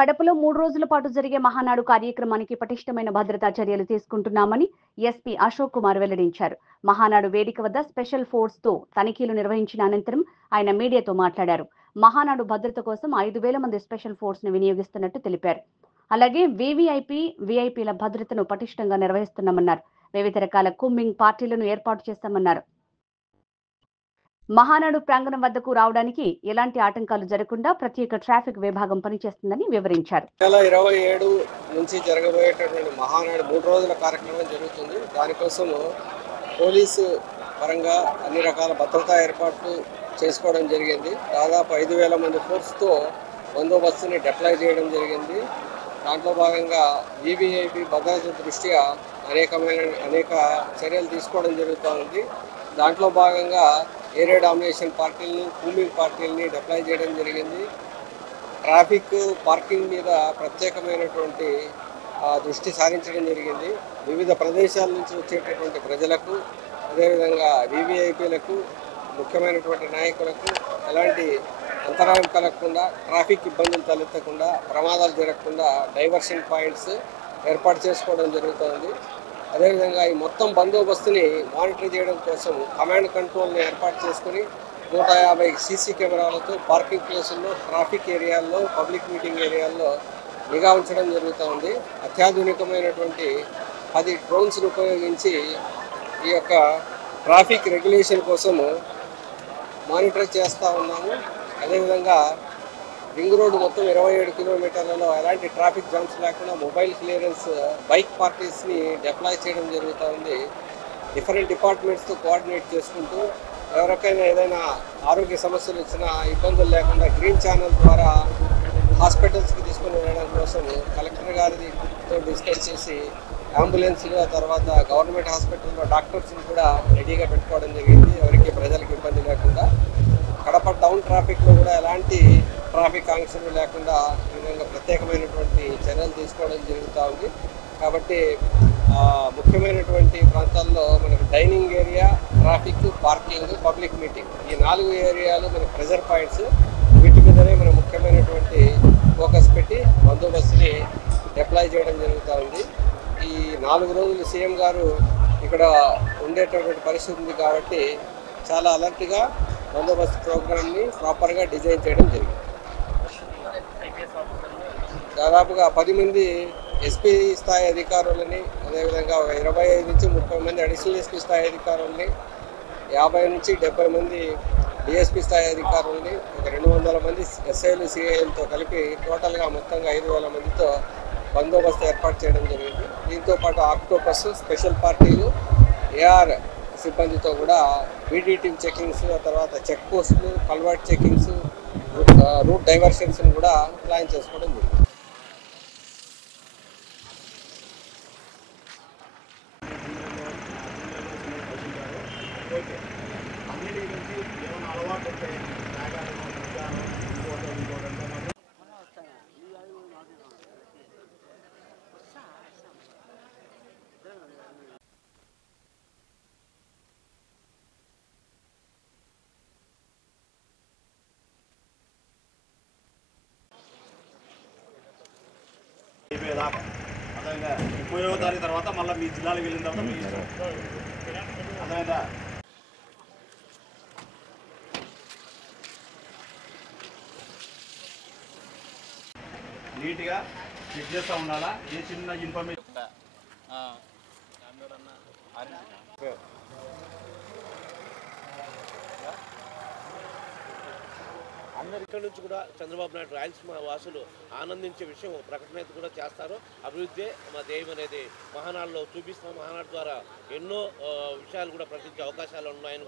కడపలో 3 రోజుల పాటు జరిగే మహానాడు కార్యక్రమానికి పటిష్టమైన భద్రతా చర్యలు తీసుకుంటున్నామని ఎస్పీ అశోక్ కుమార్ వెల్లడించారు. మహానాడు వేదిక వద్ద స్పెషల్ ఫోర్స్ తో తనిఖీలు నిర్వహించిన అనంతరం ఆయన మీడియాతో మాట్లాడారు. మహానాడు భద్రత కోసం 5,000 మంది స్పెషల్ ఫోర్స్ ను వినియోగిస్తున్నట్టు తెలిపారు. అలాగే వీఐపీల భద్రతను పటిష్టంగా నిర్వహిస్తున్నామన్నారు. వివిధ రకాల కూంబింగ్ పార్టీలను ఏర్పాటు చేస్తామన్నారు. మహానాడు ప్రాంగణం వద్దకు రావడానికి ఎలాంటి ఆటంకాలు జరగకుండా ప్రత్యేక ట్రాఫిక్ విభాగం పనిచేస్తుందని వివరించారు. 2027 నుంచి జరగబోయేటటువంటి మహానాడు 3 రోజుల కార్యక్రమం జరుగుతుంది. దానికోసం పోలీసు పరంగా అన్ని రకాల భద్రతా ఏర్పాట్లు చేసుకోవడం జరిగింది. దాదాపు 5,000 మంది ఫోర్స్తో బందోబస్తుని డిప్లాయ్ చేయడం జరిగింది. దాంట్లో భాగంగా వీవీఐపీ భద్రత దృష్ట్యా అనేక చర్యలు తీసుకోవడం జరుగుతూ దాంట్లో భాగంగా ఏరియా డామినేషన్ పార్టీలను, కూంబింగ్ పార్టీలని డిప్లాయ్ చేయడం జరిగింది. ట్రాఫిక్ పార్కింగ్ మీద ప్రత్యేకమైనటువంటి దృష్టి సారించడం జరిగింది. వివిధ ప్రదేశాల నుంచి వచ్చేటటువంటి ప్రజలకు, అదేవిధంగా వీవీఐపీలకు, ముఖ్యమైనటువంటి నాయకులకు ఎలాంటి అంతరాయం కలగకుండా, ట్రాఫిక్ ఇబ్బందులు తలెత్తకుండా, ప్రమాదాలు జరగకుండా డైవర్షన్ పాయింట్స్ ఏర్పాటు చేసుకోవడం జరుగుతుంది. అదేవిధంగా ఈ మొత్తం బందోబస్తుని మానిటర్ చేయడం కోసం కమాండ్ కంట్రోల్ని ఏర్పాటు చేసుకుని 150 సీసీ కెమెరాలతో పార్కింగ్ ప్లేసుల్లో, ట్రాఫిక్ ఏరియాల్లో, పబ్లిక్ మీటింగ్ ఏరియాల్లో నిఘా ఉంచడం జరుగుతుంది. అత్యాధునికమైనటువంటి 10 డ్రోన్స్ను ఉపయోగించి ఈ యొక్క ట్రాఫిక్ రెగ్యులేషన్ కోసము మానిటర్ చేస్తూ ఉన్నాము. అదేవిధంగా రింగ్ రోడ్డు మొత్తం 27 కిలోమీటర్లలో ఎలాంటి ట్రాఫిక్ జామ్స్ లేకుండా మొబైల్ క్లియరెన్స్ బైక్ పార్టీస్ని డిప్లాయ్ చేయడం జరుగుతుంది. డిఫరెంట్ డిపార్ట్మెంట్స్తో కోఆర్డినేట్ చేసుకుంటూ ఎవరికైనా ఏదైనా ఆరోగ్య సమస్యలు వచ్చినా ఇబ్బందులు లేకుండా గ్రీన్ ఛానల్ ద్వారా హాస్పిటల్స్కి తీసుకుని వెళ్ళడం కోసం కలెక్టర్ గారితో డిస్కస్ చేసి అంబులెన్స్లు, ఆ తర్వాత గవర్నమెంట్ హాస్పిటల్లో డాక్టర్స్ని కూడా రెడీగా పెట్టుకోవడం జరిగింది, ఎవరికి ప్రజలకు ఇబ్బంది లేకుండా. కడప టౌన్ ట్రాఫిక్లో కూడా ఎలాంటి ట్రాఫిక్ ఆంక్షలు లేకుండా ఈ విధంగా ప్రత్యేకమైనటువంటి చర్యలు తీసుకోవడం జరుగుతూ ఉంది. కాబట్టి ముఖ్యమైనటువంటి ప్రాంతాల్లో మనకు dining area, traffic, parking, public meeting, ఈ 4 ఏరియాలు మనకు ప్రెజర్ పాయింట్స్. వీటి మీదనే మనం ముఖ్యమైనటువంటి ఫోకస్ పెట్టి బందోబస్తుని డిప్లాయ్ చేయడం జరుగుతూ ఉంది. ఈ 4 రోజులు సీఎం గారు ఇక్కడ ఉండేటటువంటి పరిస్థితి ఉంది కాబట్టి చాలా అలర్ట్గా బందోబస్తు ప్రోగ్రామ్ని ప్రాపర్గా డిజైన్ చేయడం జరిగింది. దాదాపుగా 10 మంది ఎస్పీ స్థాయి అధికారులని, అదేవిధంగా 25 నుంచి 30 మంది అడిషనల్ ఎస్పీ స్థాయి అధికారులని, 50 నుంచి 70 మంది డిఎస్పీ స్థాయి అధికారులని, ఒక 200 మంది ఎస్ఐలు, సిఐలతో కలిపి టోటల్గా మొత్తంగా 5,000 మందితో బందోబస్తు ఏర్పాటు చేయడం జరిగింది. దీంతోపాటు ఆక్టోపస్, స్పెషల్ పార్టీలు, ఏఆర్ సిబ్బందితో కూడా బీడీటీ చెకింగ్స్, ఆ తర్వాత చెక్ పోస్టులు, కల్వర్ట్ చెకింగ్స్, రూట్ డైవర్షన్స్ని కూడా ప్లాన్ చేసుకోవడం జరిగింది. అదేవిధంగా 30వ తారీఖు తర్వాత మళ్ళీ మీ జిల్లాలకు వెళ్ళిన తర్వాత మీ ఇష్టం. అదేవిధంగా నీట్గా చెక్ చేస్తూ ఉండాలా. ఏ చిన్న ఇన్ఫర్మేషన్ ఇక్కడ నుంచి కూడా చంద్రబాబు నాయుడు రాయలసీమ వాసులు ఆనందించే విషయం ప్రకటన అయితే కూడా చేస్తారు. అభివృద్ధి మా ధ్యేయం అనేది మహానాడులో చూపిస్తాం. మహానాడు ద్వారా ఎన్నో విషయాలు కూడా ప్రకటించే అవకాశాలు ఉన్నాయని